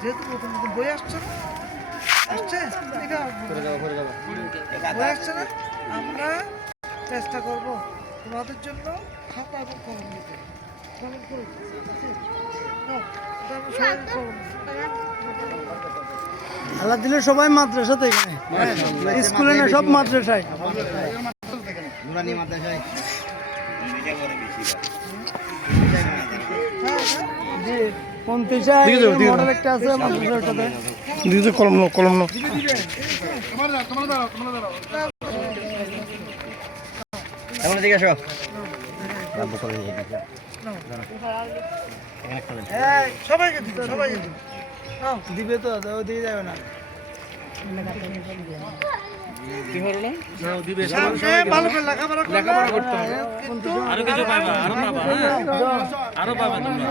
যেহেতু নতুন বই আসছে না আসছে? বই আসছে না? আমরা চেষ্টা করব তোমাদের জন্য খাতা এবং কলম দিতে কলম করে? কলম দিই। দিলে সবাই মাদ্রাসাতে এখানে স্কুলে না সব মাদ্রাসায়। হ্যাঁ হ্যাঁ। জি। পঞ্চাশায় মডেল একটা আছে মাদ্রাসার সাথে দিদি কলম নো কলম নো এমন দিকে আসো। সবাইকে সবাইকে দিবে তো ওদিকে যাবে না। সামনে ভালো করে লেখাপড়া করতে হবে। কিন্তু আরও কিছু পাইবা আরও পাবা হ্যাঁ? আরও পাবা তোমরা।